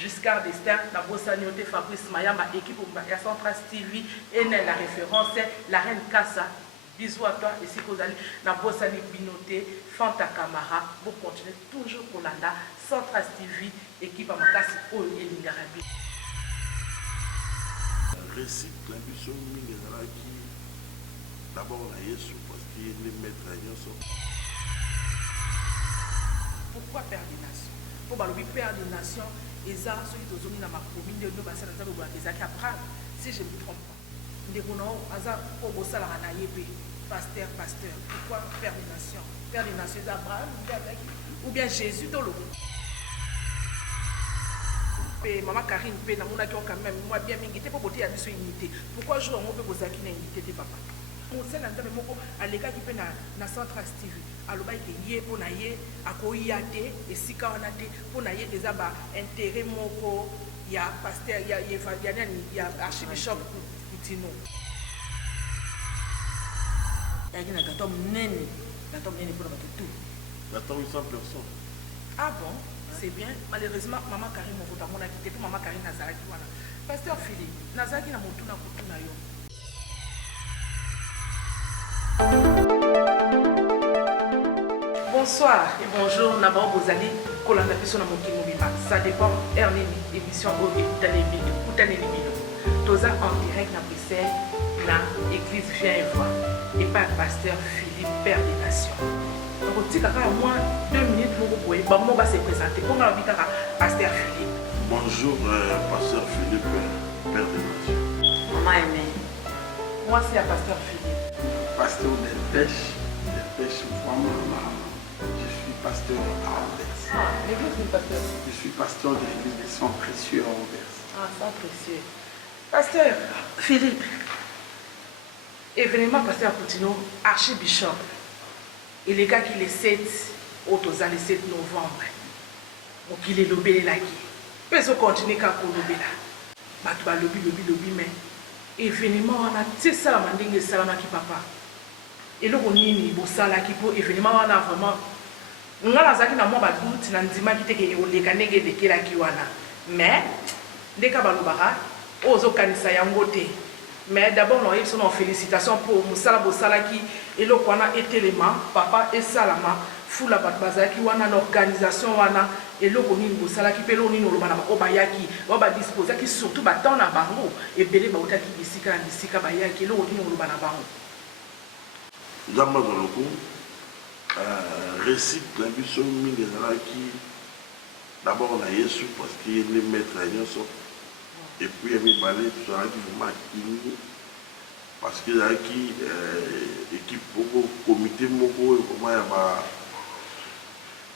Giscard d'Estaing, la Bossagnoté, Fabrice Mayama, équipe à Centras TV, et la référence, la reine Kassa. Bisous à toi, et si vous allez, la Bossani Binoté, Fanta Camara, vous continuez toujours pour l'anda, Centras TV, équipe à Makassi, Oyo et Lingarabi. Récit, l'ambition, qui d'abord la Yesu, parce qu'il est le maître à Yesu. Pourquoi Père des Nations? Pour le Père des Nations, et ça, ceux qui ont dans ma commune, de Abraham, si je ne me trompe pas. Pasteur, pourquoi Père des Nations? Père des Nations d'Abraham ou bien Jésus dans le Maman Karine, quand même, moi bien m'inquiété pour voter à une unité. Pourquoi je peux vous acquérir une unité, papa? Mon seul entendement, à l'écart qui peut na Centras TV, à l'oba qui est pour naïe, à quoi y a des, et si quand on a des, pour naïe des abats, intérêt moko, il y a pasteur, il y a archibishop Poutino. Il y a un gâteau nene pour le tout. Gâteau 800 personnes. Ah bon? C'est bien. Malheureusement, maman Karine m'a voté mon activité pour maman Karine Nazaraki. Pasteur Philippe, Nazaraki n'a montuna kutuna yo. Bonsoir et bonjour, Nabao Bozali, Kolanda Piso na Mokino Bima. Ça dépend, Erneni, émission au Écoutez-les Toza en direct na Bruxelles, na Église Vient et Voix. Et par le pasteur Philippe, Père des Nations. Donc, on dit qu'à moins 2 minutes, vous va se présenter. Comment on dit pasteur Philippe? Bonjour, pasteur Philippe, Père des Nations. Maman aimée. Moi, c'est le pasteur Philippe. Pasteur des pêches, vraiment, je suis pasteur à Anvers. Ah, l'église du pasteur. Je suis pasteur de l'église des Sangs Précieux à Anvers. Ah, Sangs Précieux. Pasteur Philippe, événement pasteur Poutino, archibishop. Et les gars qui les 7, autosa le 7 novembre. Donc il est lobé là qui. Peut continuer qu'à lobé là. Bah lobby, mais événement on a tu ça la mandingue salama qui papa. Et là on y bo sala qui pour événement on a vraiment. Ngala zaki na mo ba doute na ndima ki teke o le kanege de kila ki wana. Mais ndeka balobara ozo kanisa yango te. Mais d'abord, nous avons félicitations pour Moussala Bossalaki et le Kwana et Téléma, Papa et Salama, Foula Batbazaki, Wana l'organisation Wana et le Konin Bossalaki, Peloni Norobana, Obayaki, Oba Disposaki, surtout Batana Bango et Bele Bautaki, Bissika, Bissika Bayaki, le Konin Norobana Bango. Zamba Doloko, récit l'ambition qui d'abord on a Yesu parce qu'il est le maître à Yesu. Et puis, il y a mis balai, tout ça, qui vous marquent, parce qu'il y a qui équipe, comité, comment il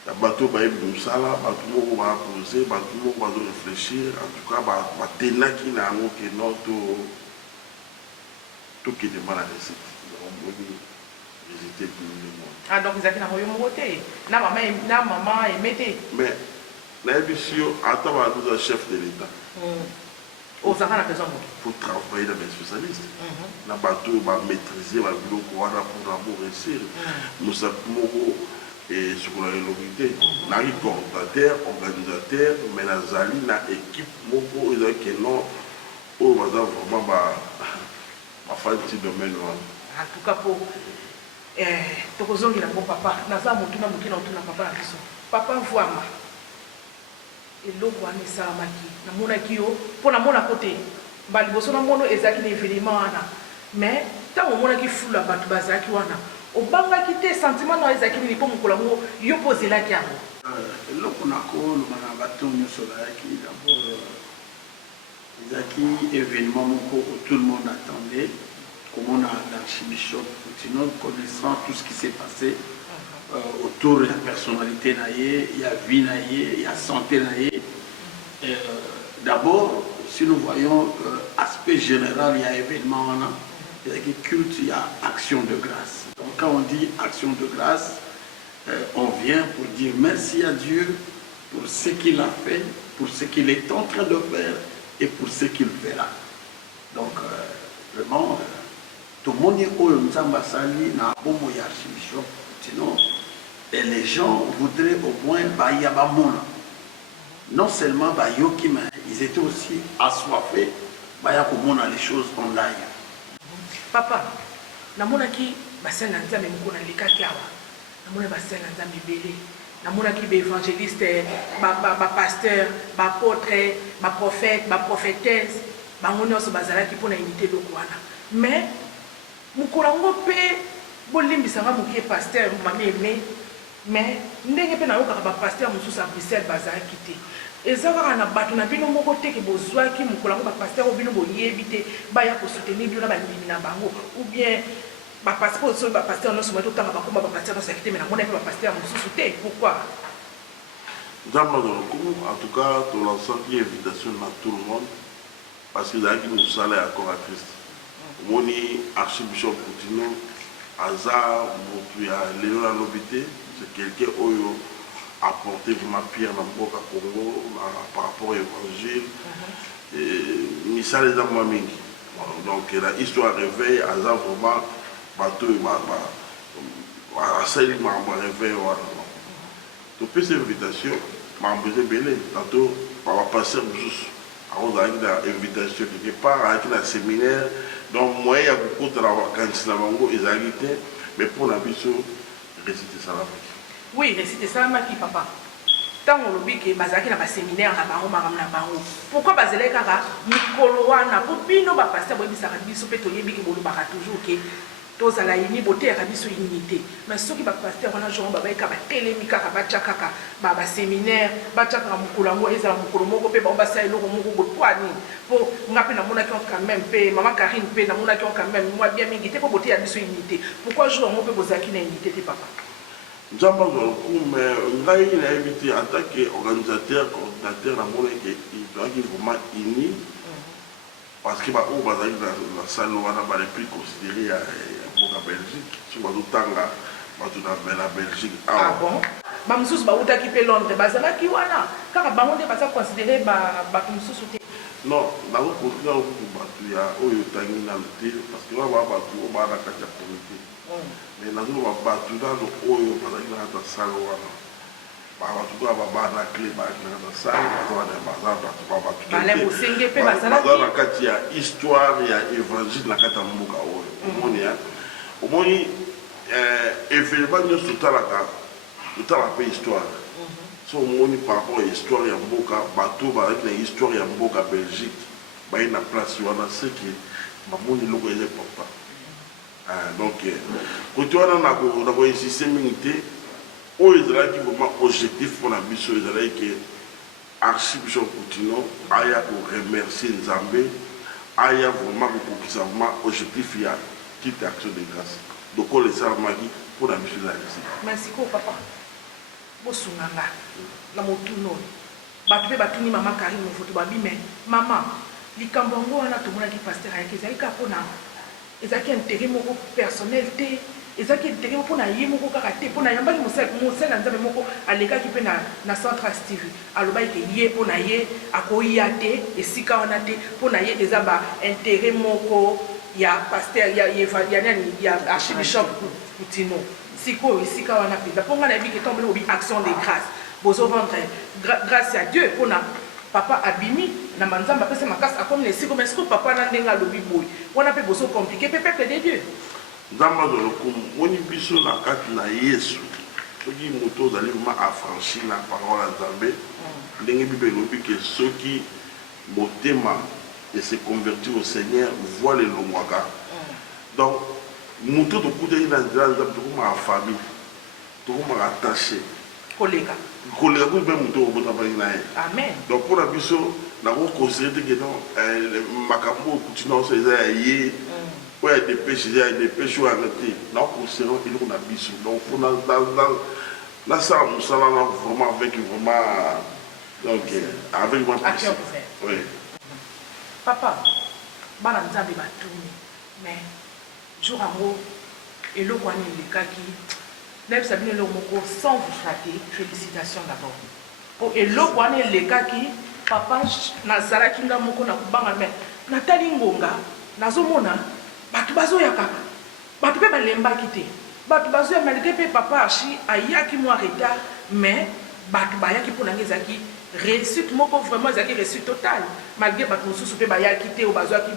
y a bateau, il y a ça là, bateau, va poser, bateau, va réfléchir, en tout cas, il y a qui n'a pas que notre tout qui demande la recette. On peut visiter tout le monde. Ah, donc, ils ont dit que maman est mété. Mais, la mission, attends, nous sommes chef de l'État. Il faut travailler dans les spécialistes. Na bateau va maîtriser le bloc pour réussir. Nous savons et ce qu'on a l'unité. Nous avons coordinateur, organisateur, mais nous avons une équipe qui est non. On va vraiment faire un petit domaine. En tout cas, pour papa, papa voit moi. Et l'eau qui est salamaki, na mona kio, pour na mona côté, baliboso na mono ezaki l'événement ana. Mais tant au mona qui fout la batu bazaki wana, au banga qui te sentiment na ezaki ni pour mukolamu yo poser la kiamo. L'eau qu'on a ko le mana bateau nous solaki d'abord ezaki événement moko où tout le monde attendait, comme on a l'archibishop Poutino connaissant tout ce qui s'est passé. Autour de la personnalité, il y a vie, il y a santé. D'abord, si nous voyons l'aspect général, il y a événement, il y a culte, il y a action de grâce. Donc quand on dit action de grâce, on vient pour dire merci à Dieu pour ce qu'il a fait, pour ce qu'il est en train de faire et pour ce qu'il fera. Donc vraiment, tout le monde est au Nzambasali, na bomo ya archibishop, sinon. Et les gens voudraient au moins Bayabamona. non seulement bayoki, mais ils étaient aussi assoiffés baya komona les choses en live. Papa, namonaki basala nzambe moko nalikaki awa. Namona basala nzambe ebele. Namonaki ba évangéliste, ba pasteur, ba apôtre, ba prophète, ba prophétesse, bango nyonso bazalaki mpona unité eloko wana. Mais mokolo yango mpe bolimbisanga mokie pasteur mami aimé, mais ndenge mpe nayokaka bapasteur mosusu ya Bruxelles bazalaki te. Eza kaka na bato na bino moko te ke bozwaki mokolo yango bapasteur oyo bino boyebi te baya kosoutenir bino na bandimi na bango ou bien bapasteur nyonso moye totanga bakoma bapasteur nyonso yaki te, mais namona mpe bapasteur mosusu te. Pourquoi? En tout cas, tu lances une invitation à tout le monde parce que là, nous sommes accord à Christ. Moni archibishop Coutinho, Hazard, Léon Lobité, c'est quelqu'un qui a apporté vraiment pierre dans le Congo par rapport à l'évangile. Missa les hommes mingi. Donc la histoire réveille, Hazard vraiment, bateau, Assali m'a réveillé. Donc puis cette invitation, m'a embêté belé. Tantôt, on va passer juste. On a une invitation quelque part, avec un séminaire. Donc, moi, il y a beaucoup de travail quand ils ont mais pour la vie, réciter ça là. Oui, réciter ça là, papa. Tant on l'a dit que bazaki na ba séminaire na bango maram na bango. Pourquoi bazele kaka mikolo wana po bino ba pasteur bo bisaka biso pe to yebi ke bolo baka toujours ke tozala ini bote ya biso unité. Mais soki ba pasteur wana jour ba ba ka ba telemi kaka ba tchakaka ba séminaire ba tchakaka mokolo yango ezala mokolo moko pe ba sa eloko moko botwani po ngape na mona ki quand même pe maman Karine pe na mona ki quand même moi bien mingi te po bote ya biso unité. Pourquoi jour yango pe bozaki na unité te papa? Mais on a invité en tant qu'organisateur, coordinateur, il doit être vraiment uni. Parce que la salle est plus considérée pour la Belgique. Si on a la Belgique. Ah bon? Bamsous Baouta qui fait Londres, Bazana qui wana. Car Bamonde va considérer Bamsous. Non, dans le côté, il y a un parce que on va avoir la comité. Mais nous avons battu dans le haut, nous avons dans la salle. Nous avons la clé dans la salle. Nous avons la histoire, il y a évangile dans la Katambuka. Au moins, événement, nous avons la histoire. Si on a par rapport à l'histoire, il y a bateau, l'histoire, il y a Belgique. Il y a une place où on a ce qui est important. Donc, quand tu as un système unité, il y a vraiment objectif pour la mission, il y a archibishop Coutinho, il y a pour remercier Nzambé, il y a vraiment objectif, il y a petite action de grâce. Donc, on les a pour la mission. Merci beaucoup, papa. Bosunganga, la motuno. Batube batuni maman Karine Mofoto babi mais maman, likambongo wana tomona ki pasteur ayaki ezalika pona ezaki intérêt moko personnel te, ezaki intérêt moko na ye moko kaka te pona yambaki mosala nzambe moko alekaki pe na Central TV alobaki ke ye pona ye akoya te esika wana te pona ye eza ba intérêt moko ya pasteur ya archibishop Coutinho. Siko esika wana peza ponga na biki tombe obi action de grâce bozo rendre grâce à Dieu pona papa abimi na manzamba pesa makasi akomi na siko mais siko papa na ndenga lobi boy wana pe bozo compliqué pe peuple de Dieu nzamba zo lokumu moni biso na kati na Yesu soki moto zali ma affranchi na parole nzambe ndenge bible lobi ke soki motema et se convertir au Seigneur voit le longwaka donc moto to kuteli na nzela nzambe tokoma famille tokoma attaché kolega ko be moto obota bali na ye amen donc pour la biso na ko considérer que non makambo Coutinho so eza ye ou il y a des péchés, il y a des péchés arrêtés. Nous considérons qu'il y a des bisous. Donc, dans ça, nous sommes vraiment avec vraiment action. Oui. Papa, bana nzambe batuni, mais jour en haut, et le roi n'est le cas qui, n'aime sa bien le mot sans vous flatter, félicitations d'abord. Et le roi n'est le cas qui, papa, nazara kinga moko na kubanga mais natali ngonga, nazomona. Batu bazo ya kaka. Batu pe balembaki te. Batu bazo ya malgré pe papa achi ayaki mo retard mais batu bayaki pour nangezaki réussite moko vraiment ezaki réussite totale malgré bato mosusu mpe bayaki te oyo bazwaki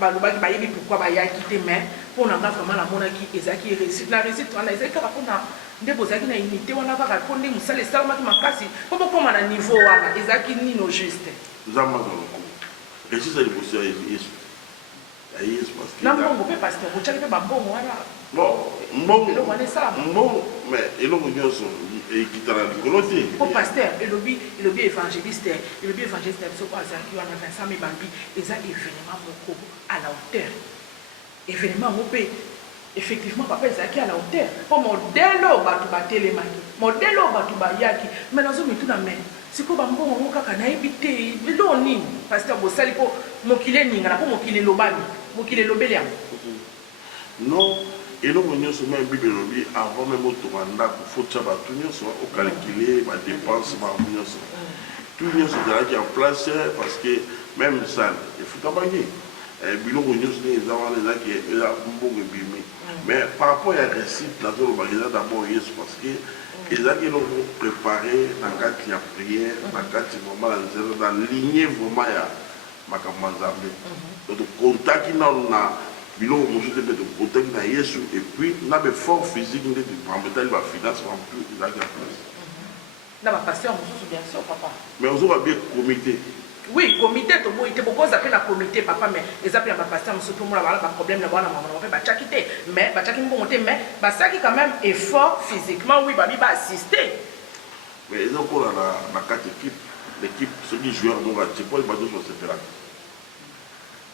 balobaki bayebi pourquoi bayaki te mais mpo na nga vraiment namonaki ezalaki réussite na réussite wana ezalaki kaka mpona nde bozalaki na unité wana kaka mpo nde mosala esalamaki makasi mpo bokóma na niveau wana ezalaki nino juste réussite ya liboso ya yesu na mbongo mpe paster botyaki mpe bambongo wana mbongo mais eloko nyonso ekita na likolo te po paster elobi évangéliste biso oyo azalaki wana Vincent Mebambi eza événement moko à la hauteur événement yango mpe effectivement papa ezalaki à la hauteur mpo modele oyo bato batelemaki modele oyo bato bayaki mais nazomituna me sikoyo bambongo yango kaka nayebi te eloo nini paster bosali mpo mokili eningana mpo mokili elobani mokili elobeli yango non eloko nyonso même bible elobi avant même otonga ndako fotya bato nyonso okalkule badepense bango nyonso tout nyonso ezalaki en place parce que même sale efutamaki biloko nyonso ndenge eza wana ezalaki eza mbongo ebimi mais par rapport ya récite nazolobaka eza d'abord yesu parce que ezalaki eloko préparé na kati ya prière na kati vraiment na nzela na lignée vraiment ya makambo ya nzambe donc kontaki nano na biloko mosusu te mpe tokotaki na yesu et puis na befort physique nde pambetali bafinance bamtu ezalaki ya place na bapaster mosusu bien sûr papa mais ozoba bien comité oui comité toboyi te bokoza mpe na comité papa mais eza mpe na bapaster mosusu mpo mona bala baproblème na bana mama mpe batiaki te mais batiaki mbongo te mais basalaki quand même effort physiquement oui babi baassiste mais eza kola na kati l'équipe soki joueur moko atie mpo bato osepelaka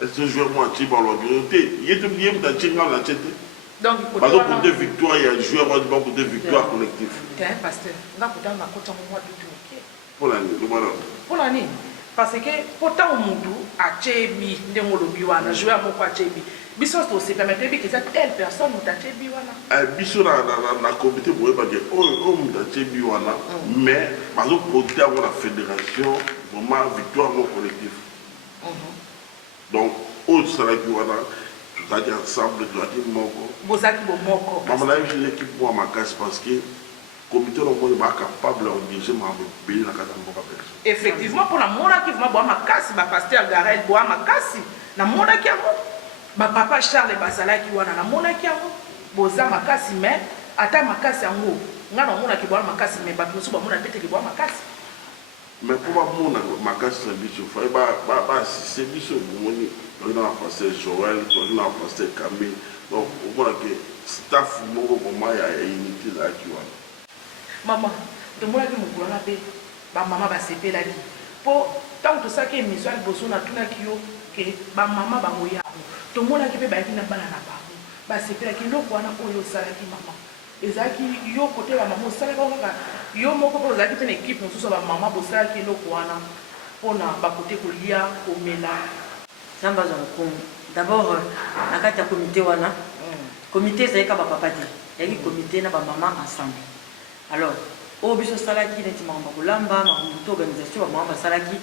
est-ce que joueur moi atie balobiro te ye moto atie ngai na tie te donc bazokote victoire ya joueur wana bakote victoire collectif te paster nga kotanga nakotango mwa dutu moke mpona nini lobana mpona nini parce que po ntango motu atyebi ndenge olobi wana joueur moko atyebi biso tosepa mais toyebi keza telle personne moto atyebi wana biso na comité boyebake oyo moto atyebi wana mais bazokote yango na fédération vraiment victoire mo collectif donc oyo tosalaki wana tozalaki ensemble tozalaki moko bozalaki bomoko mama na yebi l'équipe moko ya makasi parce que comité nomoni bacapable ya odirige makambo ebele na kati ya mboka personne effectivement mpo namonaki vraimen boya makasi bapaster garel boya makasi namonaki yango bapapa charles bazalaki wana namonaki yango boza makasi mais ata makasi yango nga namonaki boya makasi mais bato mosusu bamona peteke boya makasi mais mpo bamona makasi na biso fai baasise biso bomoni toki na paster joel toki na paster camille donc omonake staff moko vraimen ya unité ezalaki wana mama tomonaki mokolo wana mpe bamama basepelaki mpo ntango tosalaki émission ya liboso natunaki yo ke bamama bango yabo tomonaki mpe bayaki na bana na bango basepelaki eloko wana oyo osalaki mama ezalaki yo kote bamama osalaki yango kaka yo moko mpe ozalaki mpe na équipe mosusu ya bamama bosalaki eloko wana mpona bakote kolia komela zamba za mokongo d'abord na kati ya comité wana comité ezalaki ka bapapa te yaki comité na bamama ensemble alors oyo biso osalaki neti makambo ya kolamba makambo to organisation bamama basalaki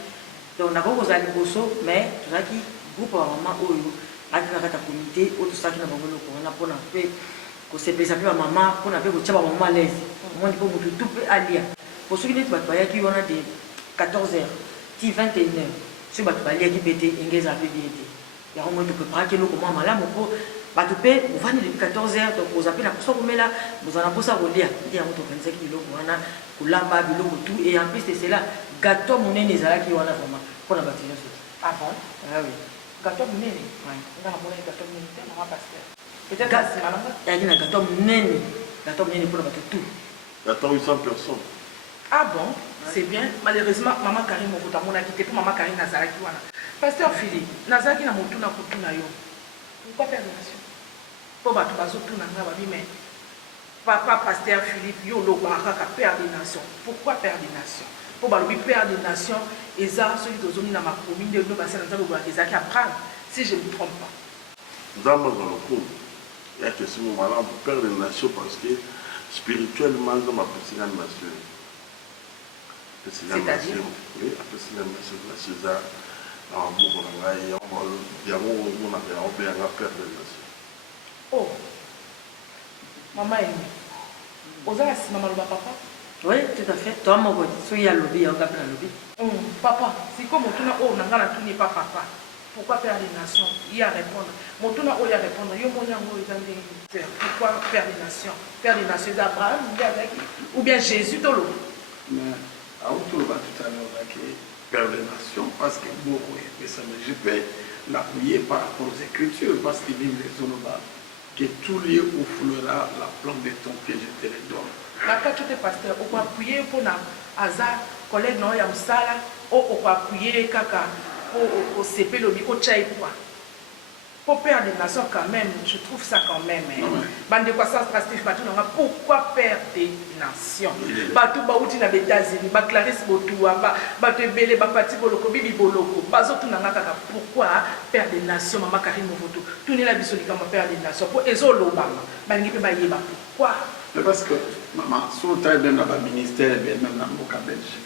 donc nakoki kozala liboso mais tozalaki groupe ya bamama oyo alaki na kati ya comité oyo tosalaki na bango eloko wana mpona mpe kosepelisa mpe bamama mpona mpe kotia bamama lese omoni mpo motu tu mpe alia po soki neti bato bayaki wana de 14h ti 21h soki bato baliaki mpe te enge ezala mpe bien te yango moi topreparaki eloko mwa malamu mpo bato mpe bovandi depuis 14h donc boza mpe na posa komela bozala na posa kolia nde yango toorganisaki biloko wana kolamba biloko tout et en plus de cela gâteau monene ezalaki wana vraimen mpona bato nyonso avant oui gâteau monene nga namonaki gâteau monene te mama paster peut-être asima nanga yaki na gâteau monene mpona bato tout ata 800 personnes ah bon c'est bien malheureusement mama karim mokoto amonaki te mpo mama karim nazalaki wana paster philippe nazalaki na motuna kotuna yo pourquoi père de nation mpo bato bazotuna nga babi mais papa paster philippe yo olobaka kaka père de nation pourquoi père de nation mpo balobi père de nation eza soki tozongi na makomi nde no basala nzambe obolaka ezalaki aprendre si je ne me trompe pas nzambe aza lokumu yaki esimo malamu père de nation parce que spirituellement nzambe apesinga nation apesinga nation apesinga nation nation eza na maboko na ngai yango omonaka yango mpe yanga père de nation oh mama emi oza na nsima maloba papa Oui, tout à fait. Toi, mon côté, il y a lobby, il y a lobby. Papa, si comme on a oh, n'a pas papa. Pourquoi père des nations? Il y a répondre. Mon tour n'a pas répondre. Yo mon yango est en pourquoi père des nations? Père des nations d'Abraham ou bien Jésus de l'eau. Mais à autour tout à l'heure que père des nations parce que beaucoup et ça mais je peux l'appuyer par rapport aux Écritures parce qu'il dit les Zonoba que tout lieu où foulera la plante de ton pied je te le donne. La carte de pasteur, on peut appuyer pour na hasard collègue non ya musala ou on peut appuyer kaka au CP le micro chai quoi. Pour père des nations quand même, je trouve ça quand même. Bande de croissance drastique, pourquoi père des nations? Batou baouti na États-Unis, ba Clarisse Botoua, batou belé, ba pati boloko, bibi boloko, bazotu na kaka pourquoi père des nations, maman Karine Movoto, tout n'est la bisoni comme père des nations. Pour ezolo bama, bangi pe ba yeba pourquoi? Mais parce que maman, sur le terrain dans le ministère et même dans le Belgique,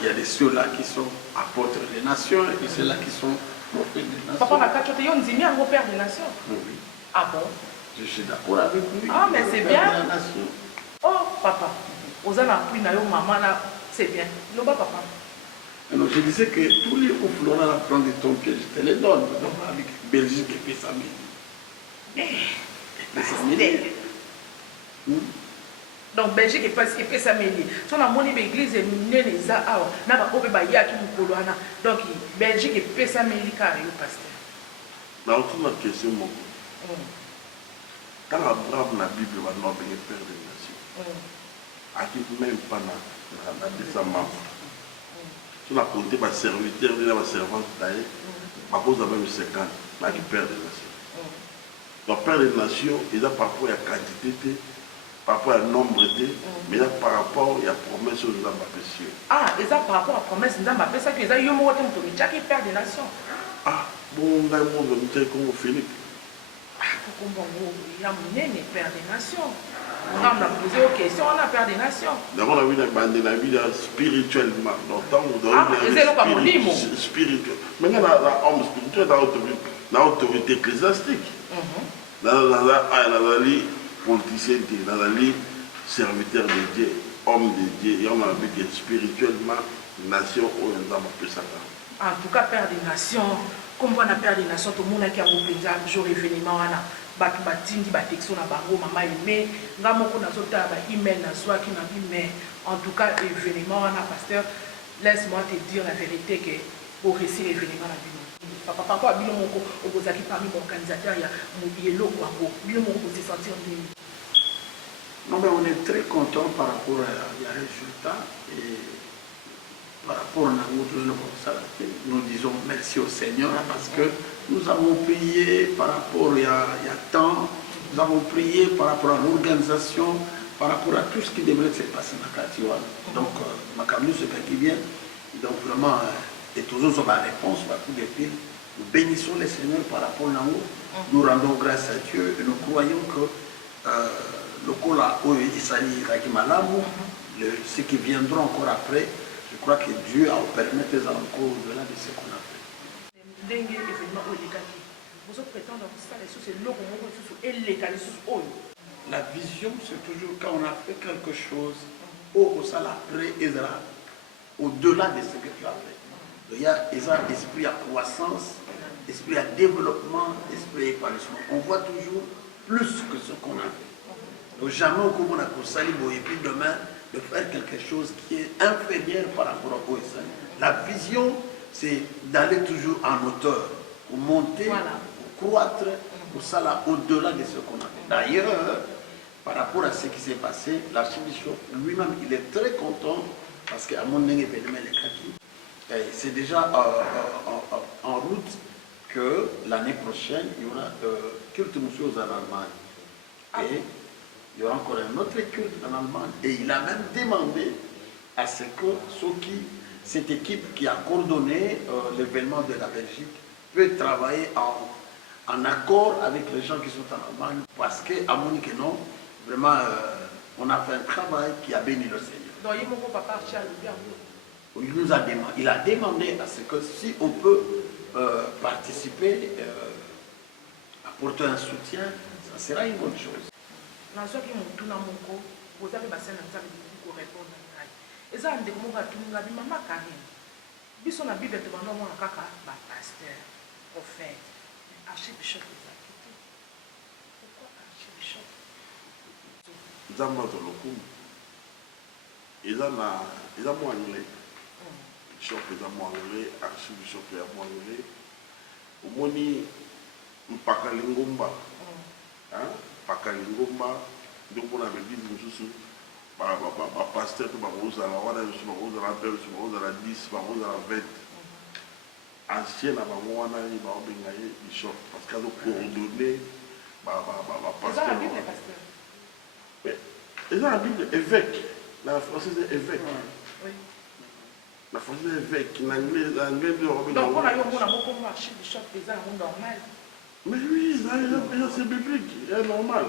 il y a des ceux-là qui sont apôtres des nations et ceux-là qui sont prophètes des nations. Papa, la carte on dit bien père des nations. Oui. Ah bon? Je suis d'accord avec lui. Ah mais c'est bien. Nation. Oh papa, aux en appui na yo maman là, c'est bien. Non pas papa. Alors, je disais que tous les hauts florins à prendre de ton pied, je te les donne. Donc, avec Belgique et Pessamé. Donc Belgique est fait ça mêlé. Si on a mon église et nous les a n'a pas opé ba ya ki mukolo ana. Donc Belgique est fait ça mêlé car yo pasteur. Na autre question mon. Quand Abraham na Bible va non bien père des nations. Aki même pas na sa maman. Si on a compté ma serviteur, ma servante taille, ma cause a même 50, ma qui père des nations. Donc père des nations, il a parfois il y a quantité parfois il y a nombre de, mais là, par rapport il y a promesse aux hommes appréciés. Ah, et ça par rapport à promesse, nous avons appelé ça que les hommes ont été qui père des nations. Ah, bon, on a un monde comme Philippe. Ah, pourquoi il a mené père des nations. On a posé aux questions, on a père des nations. D'abord, on a vu la vie spirituellement. Spirituel. Maintenant, l'homme spirituel, dans l'autorité ecclésiastique. Dans la vie politicien, dans la vie serviteur de Dieu, homme de Dieu, et on a vu que spirituellement, nation, on a appelé ça. En tout cas, père des nations, comme on a père des nations, tout le monde qui a un jour événement, on a batindi batexo na bango maman aimé ngamo ko na sota ba email na soi qui na mais en tout cas événement na pasteur laisse-moi te dire la vérité que pour réussir l'événement na bino papa papa bino moko obozaki parmi mon candidateur ya mobiyelo kwango bino moko se sentir bien. Non mais on est très content par rapport à les résultats et par rapport à nous disons merci au Seigneur parce que nous avons prié par rapport il y a temps, nous avons prié par rapport à l'organisation, par rapport à tout ce qui devrait se passer dans la Katiwa. Donc, ma caméra se fait qui vient. Donc, vraiment, et toujours sur la réponse, par coup de fil, nous bénissons le Seigneur par rapport à nous. Nous rendons grâce à Dieu et nous croyons que le Kola Isali Rakimalamu, ce qui viendra encore après, je crois que Dieu a permis des encore au-delà de ce qu'on a fait. La vision, c'est toujours quand on a fait quelque chose, au-delà de ce que tu as fait. Il y a un esprit à croissance, esprit à développement, esprit à épanouissement. On voit toujours plus que ce qu'on a fait. Donc jamais on a pour Salibo et puis demain de faire quelque chose qui est inférieur par rapport au OSN. La vision, c'est d'aller toujours en hauteur, pour monter, voilà, pour croître, pour ça là, au-delà de ce qu'on a fait. D'ailleurs, par rapport à ce qui s'est passé, l'archibishop lui-même, il est très content parce qu'à mon événement, c'est déjà en route que l'année prochaine, il y aura culte monsieur en Allemagne. Et il y aura encore un autre culte en Allemagne. Et il a même demandé à ce que cette équipe qui a coordonné l'événement de la Belgique peut travailler en accord avec les gens qui sont en Allemagne. Parce qu'à Monique, non, vraiment, on a fait un travail qui a béni le Seigneur. Donc, il papa il a demandé à ce que si on peut participer, apporter un soutien, ça sera une bonne chose. Nazo ki mutu na moko, vous avez bassin na korépondre ngai eza ndeko moko atuninga bi mama Karine biso na bible tobanda omona kaka bapasteur prophète archibishop ezalaki te pourquoi archibishop nzambe aza lokumu eza mwa anglais bishop eza mwa anglais archibishop ya mwa anglais omoni mpaka lingomba mpaka lingomba nde omona baeglise mosusu bapasteur mpe bakozala wana mosusu bakozala mpe mosusu bakozala 10 bakozala 20 ancien na bango wana baobenga ye bishop parce que azocoordonne bapasteur eza na bible évêque na français c'est évêque na français évêque na anglais donc on a eu mon amour comme archibishop eza yango normal. Mais oui, c'est biblique, c'est normal.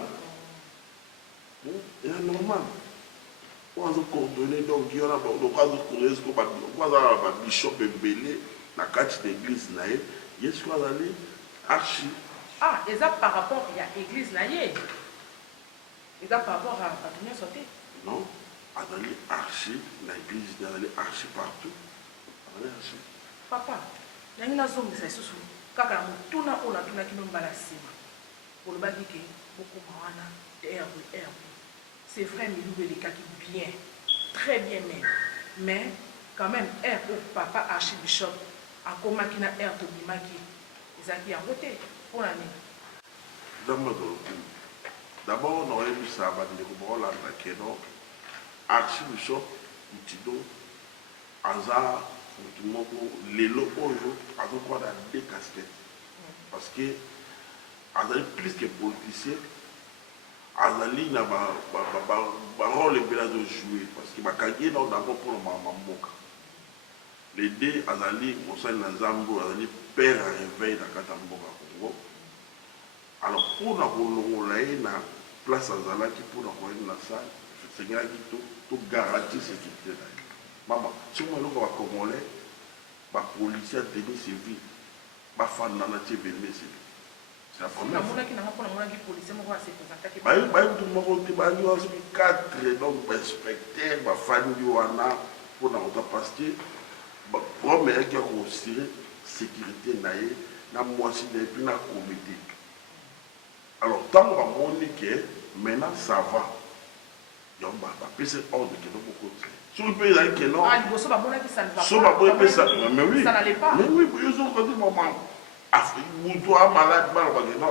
C'est normal. On a coordonné, donc il y a un bishop belé, la carte d'église, il y a ce qu'on a dit, archi. Ah, et ça par rapport à l'église, et ça par rapport à Antonio Sauté? Non, à archi, l'église, il y a archi partout. Papa, il y a une zone qui est kaka mutuna ona tuna kino mbala sima olobaki ke bokoma wana herbe c'est vrai Milou elekaki bien très bien même mais quand même herbe papa archibishop akomaki na herbe tobimaki ezalaki yango te mpona nini d'abord naoyebisa bandeko baolanda keno archibishop mutido aza mutu moko lelo oyo azokuwa na deux casquettes parce que azali plus que politicien azali na barole ebele azojouer parce que bakangi ye nao d'abord mpona mboka les deux azali mosali na nzambe oyo azali père ya réveil na kati ya mboka ya Congo alors mpona kolongola ye na place azalaki mpona koyeni na sale sengelaki togarantir sécurité na ye mama soki eloko bacongolais bapolisier teni civil bafanda na tie belme civil c'est la première bayebi moko te bayebi wana soki 4 donc bainspecteur bafandi wana mpona kota parce que rome eyaki ya koasire sécurité na ye na mwasi na ye mpe na comité alors ntango bamoni ke maintenant ça va donc bapesa ordre keno bokoti soki mpe ezali keno so baboyi epesa mais oui yozokoti mama mutu amalade bana bakeno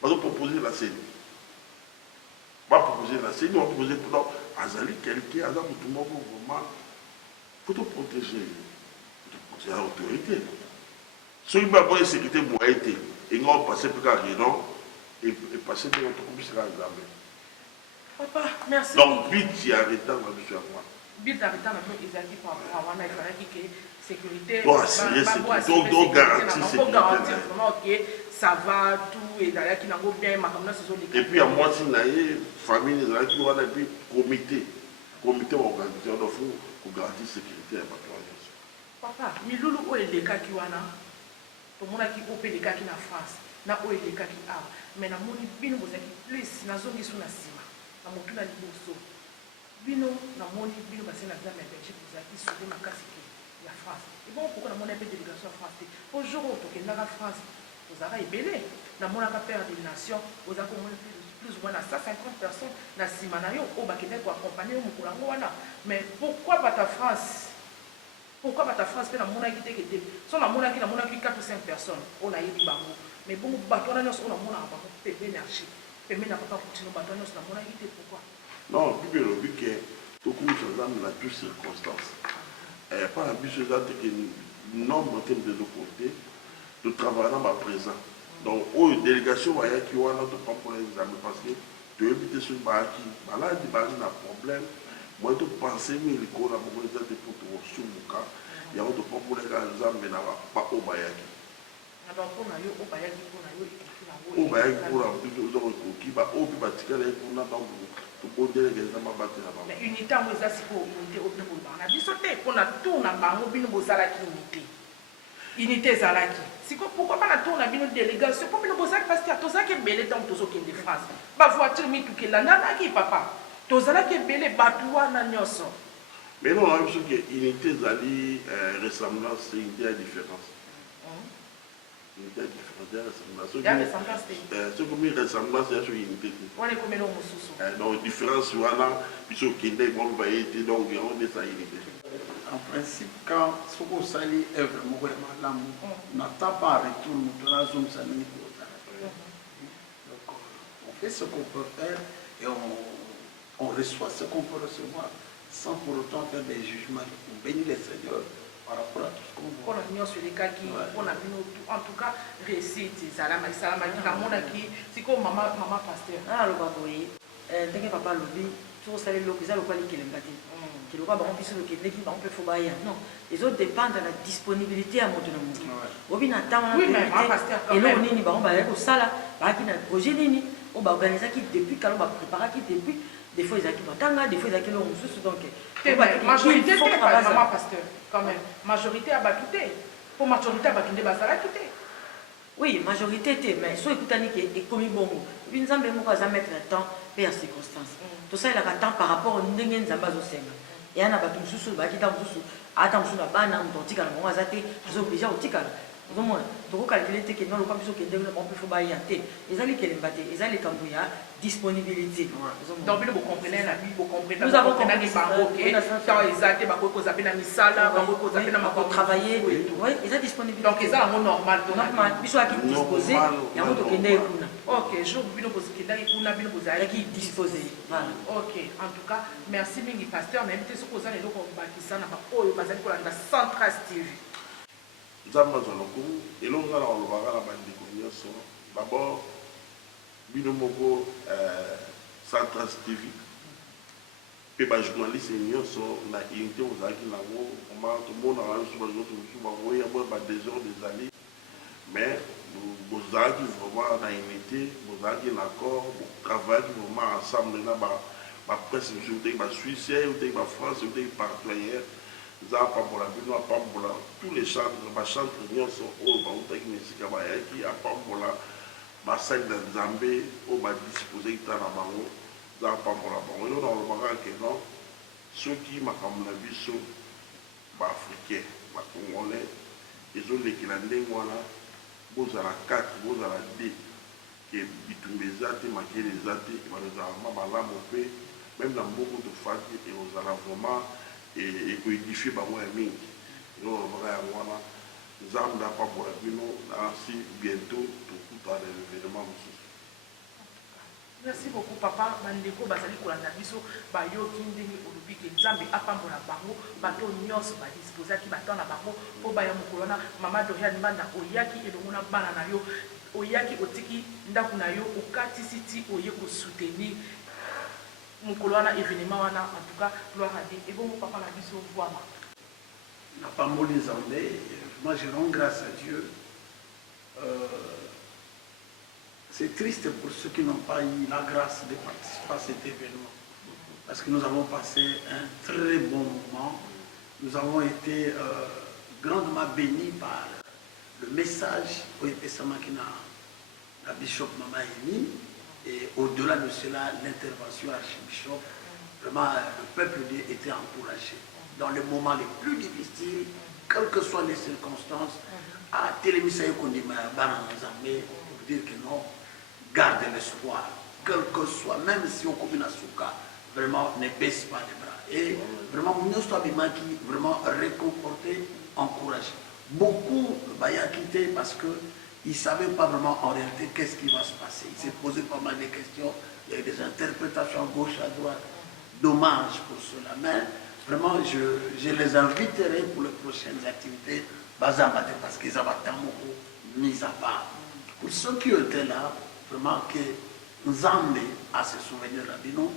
bazopropose la seni bapropose la seni bapropose donc azali quelqu'un aza mutu moko vraiment faut protéger la autorité soki baboyi sécurité moye te enga opase mpe kaka keno epase mpe tokobisaka nzambe. Papa, merci. Donc, vite, il y a un retard dans le moi. Vite, il y a un retard dans le sécurité. Donc, garantir sécurité. Ok, ça va, tout, et d'ailleurs, qui n'a pas bien, et puis, à moi, si la famille, et puis, comité organisateur, pour garantir sécurité. Papa, Miloulou, où est le cas qui wana? Pour moi, qui opère le cas qui na France, na où est le cas qui a. Mais na moni, bien, vous avez plus, na zone qui sont na sima. Na motuna liboso bino na moni bino basé na examen Belgique ozalaki sauvé makasi ya France et bon pourquoi na moni pe délégation ya France te au jour où tokendaka France ozalaka ebele na monaka père des nations ozalaka omoni plus ou moins na 150 personnes na nsima na yo oyo bakendaki koaccompagne yo mokolo yango wana mais pourquoi bata France mpe namonaki teke te so namonaki 4 ou 5 personnes oyo nayebi bango mais bongo bato wana nyonso oyo namonaka bango pembeni archi pembeni na papa Poutine bato wana nyonso namonaki te pourquoi non bible elobi ke tokumisa nzambe na toute circonstance pas na biso eza teke nombre en terme de nos côtés totravaille na baprésent donc oyo délégation bayaki wana topampola nzambe parce que toyebi te soki bayaki baladi bazali na problème moye topense mingi likolo na bango eza te mpo tokosumuka yango topambolaka nzambe na baoyo bayaki oyo bayaki mpona ekoki baoyo mpe batikala ye kuna donc tobondeleka nzambe abatela bango unité yango eza sikoyo unité oyo bino bolobaka na biso te mpona tour na bango bino bozalaki unité ezalaki sikoyo pourkoi bana tour na bino délégation mpo bino bozalaki pasi te tozalaki ebele ntango tozokende France bavoiture mituka elandanaki papa tozalaki ebele bato wana nyonso. Mais non, je pense que l'unité d'Ali, ressemblance, c'est une différence. Unité différence, il y a ressemblance. Il y a ressemblance. Ce qui est ressemblance, c'est une unité. On est comme nous mususu. Donc, différence, voilà, puisque Kinde, on va être donc, on est sa unité. En principe, quand ce qu'on s'allie est vraiment on n'attend pas un retour, nous devons zone s'allier pour ça. Donc, on fait ce qu'on peut faire et on reçoit ce qu'on peut recevoir sans pour autant faire des jugements. On bénit les seigneurs par rapport à tout ce qu'on voit. En tout cas, réussite, salama, qui c'est comme maman pasteur. Ah, le baboye, tant que papa lobby, tout ça, le locaux, ça le quoi qui l'aime pas. Qui le quoi, on peut se le qui on peut faut bailler. Non, les autres dépendent de la disponibilité à mon nom. Obi na temps, oui, mais maman pasteur quand même. Et là, on est ni baron, bah là, au sala, bah qui n'a projet ni, on va organiser qui depuis, quand on va préparer qui depuis. Des fois, ils ont tanga, des fois, ils ont sous donc. Majorité, c'est pas maman pasteur, quand même. Majorité à Batouté. Pour majorité à Bakinde Basara quitté. Oui, majorité, mais soit écoute, et comme bon, une zambe, moi, ça mettre le temps, et en circonstance. Tout ça, il a un temps par rapport au Ndingen Zambazo Senga. Et il y a un bateau sous, qui est dans le sous, attends, sous la banane, on t'en tique à la moitié, ils sont obligés au tic à la. Donc, calculer que non, le campus qui est développé, il faut bailler à thé. Ils allaient qu'elle batte, ils allaient cambouilla, disponibilité. Donc, vous comprenez la vie, vous comprenez. Nous avons compris les barreaux, quand ils ont été, ils appellent la misala, ils appellent la travailler. Oui, ils ont disponibilité. Donc, ils ont un mot normal. Normal, ils sont qui disposés, il y a un mot qui est ok, je vous qui disposé. Ok, en tout cas, merci, Mingi Pasteur. Mais invitez ce que vous allez nous bâtir, la Central TV. Zamba Zaloko, et l'on a la bande de d'abord, Binomoko Central TV, et les journalistes sont na unité aux acquis là où tout le monde a reçu des heures des années, mais vous avez vraiment dans unité, vous avez l'accord, vous travaillez vraiment ensemble dans la presse, vous avez la Suisse, vous avez la France, vous avez partout ailleurs. Tous les chantres, les chantres sont au Mexique, qui a Pambola, Bassac de Zambé, au bas disposé dans la bango, dans Pambola. Bon, nous dans le bagage que non, ceux qui m'ont comme la vie sont africains, congolais, ils ont les Kilandais, voilà, vous avez la 4, vous avez la D, qui est bitumbezate, maquillé les athées, même dans beaucoup de familles, et vous avez vraiment. Et édifier par moi et nous on va avoir nous avons pas pour ainsi bientôt tout à l'événement. Merci beaucoup papa Mandeko bazali kolanda biso ba yo kindeni olobi ke Nzambe apambola bango bato nyonso ba disposer ki bato na bango po ba ya mukolona mama Dorian Manda oyaki elongona bana na yo oyaki otiki ndaku na yo okati siti oye ko soutenir Moukolwana événement wana en tout cas gloire à Dieu et bon papa la biso voilà n'a pas moulu Zambé, moi je rends grâce à Dieu. C'est triste pour ceux qui n'ont pas eu la grâce de participer à cet événement parce que nous avons passé un très bon moment, nous avons été grandement bénis par le message au Samakina la bishop Mama Emi. Et au-delà de cela, l'intervention archibishop, vraiment le peuple était encouragé. Dans les moments les plus difficiles, quelles que soient les circonstances, à Télémissa Kondima Baranzamé, pour dire que non, garde l'espoir, quel que soit, même si on commune à Souka, vraiment ne baisse pas les bras. Et vraiment, nous sommes qui vraiment réconfortés, encouragés. Beaucoup Baya quitté parce que il ne savait pas vraiment en réalité qu'est-ce qui va se passer. Il s'est posé pas mal de questions, il y a eu des interprétations à gauche, à droite. Dommage pour cela. Mais vraiment, je les inviterai pour les prochaines activités, parce qu'ils ont mis à part. Pour ceux qui étaient là, vraiment que nous amenons à se souvenir de nous,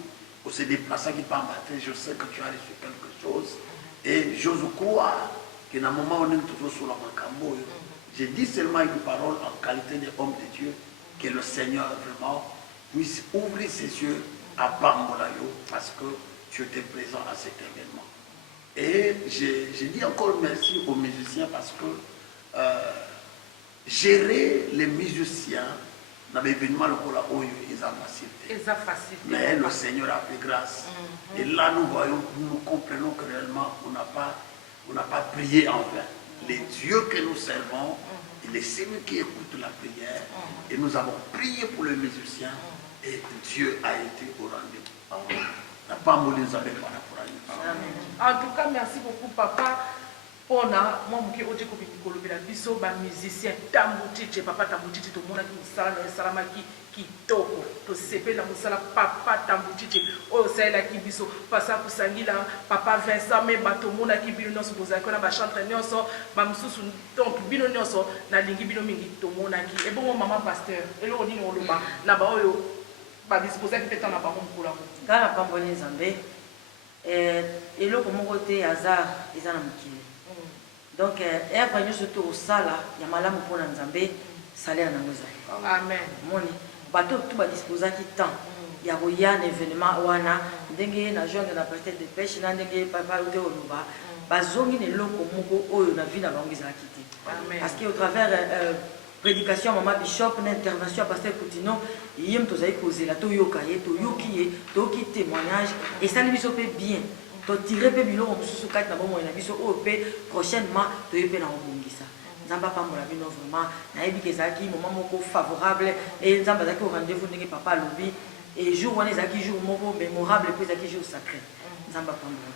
on s'est déplacé qui pas matin, je sais que tu as reçu quelque chose. Et j'ose croire qu'à un moment où on est toujours sur la Macambo, j'ai dit seulement une parole en qualité d'homme de Dieu, que le Seigneur vraiment puisse ouvrir ses yeux à Bambolayo parce que tu étais présent à cet événement. Et j'ai dit encore merci aux musiciens parce que gérer les musiciens Dans l'événement, le cola oyo, ils ont facilité. Ils ont facile. Mais le Seigneur a fait grâce. Et là, nous voyons, nous comprenons que réellement, on n'a pas prié en vain. Les dieux que nous servons, il est celui qui écoute la prière. Et nous avons prié pour le musicien. Et Dieu a été au rendez-vous. On n'a pas moulu nous avec par rapport à En tout cas, merci beaucoup, papa. Pona, moi, je suis un musicien, papa Tambouchichi, tout le monde qui toko, to sepe na musala papa Tambouchichi, oh c'est là qui biso, passa pour sangila, papa Vincent, mais bato mona qui bino nos posa qu'on a ba chanter nyonso, ba msusu donc bino nyonso na lingi bino mingi to mona qui, et bon maman pasteur, et lo ni oloba, na ba oyo ba disposer qui peut en ba mon kula. Kana pamboni Nzambe, et lo comme côté hasard, ils en ont donc, œuvre nous surtout au sala, il y a malamu pour Nzambe, salaire na ngoza. Amen. Moni, bateau tout va disposer qui temps. Il y a un événement wana, ndenge na jeune na peut-être de pêche, na ndenge papa ou te oluba, bazongi ne loko moko oyo na vie na bango za kiti. Parce que au travers prédication maman bishop na intervention pasteur Coutino, yem tozai poser la to yoka ye to yoki to ki témoignage et ça lui sope bien. To tirer pe bilo mususu kati na bomo na biso o pe prochainement to yepe na obongisa nzamba pambola bino vraiment na yebi kezaki moment moko favorable et nzamba zaki au rendez-vous ndenge papa lobi et jour wana zaki jour moko mémorable puis zaki jour sacré nzamba pambola.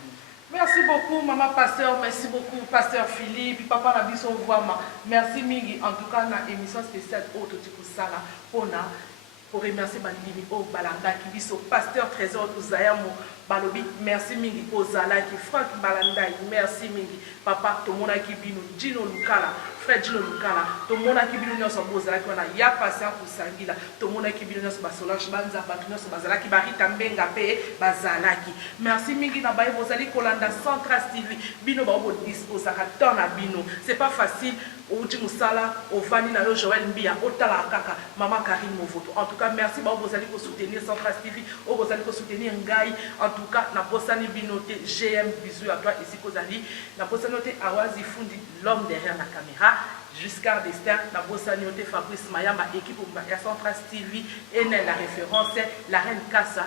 Merci beaucoup, maman pasteur. Merci beaucoup, pasteur Philippe. Papa Nabiso Ouama. Merci Mingi. En tout cas, dans l'émission spéciale Auto Sala, pour remercier Balini au Balanda qui biso pasteur Trésor Ouzayamo Balobi. Merci Mingi Ozala qui Franck Balanda. Merci Mingi. Papa, tout le monde qui bino Gino Lukala. Frère Gino Lukala. Tout le monde qui bino Nyoso Bozala qui a ya patient pour Sangila. Tout le monde qui bino Nyoso Basolange Banza Batunoso Bazala qui Barita Mbenga Pe Bazalaki. Merci Mingi Nabaye Bozali Kolanda Centras TV. Bino Babo dispose à Tona Bino. C'est pas facile. Outi Moussala, Ovani Nayo Joël Mbia, Otala Kaka, Maman Karine Movoto. En tout cas, merci beaucoup vous allez soutenir Centras TV, vous allez soutenir Ngaï. En tout cas, na Bossani Binoté, GM, bisous à toi ici Kozali. Na Bossani Noté Awazi Fundi, l'homme derrière la caméra. Jusqu'à Destin, na Bossani Noté Fabrice Mayama, équipe à Centras TV, et la référence, la reine Kassa.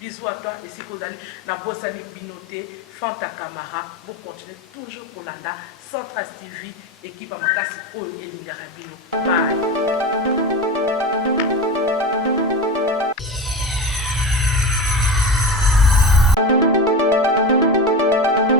Bisous à toi ici Kozali. Na Bossani Binoté, Fanta Camara. Vous continuez toujours pour l'anda. Centras TV, équipe à Makasi, Oyo et Lingarabino. Bye.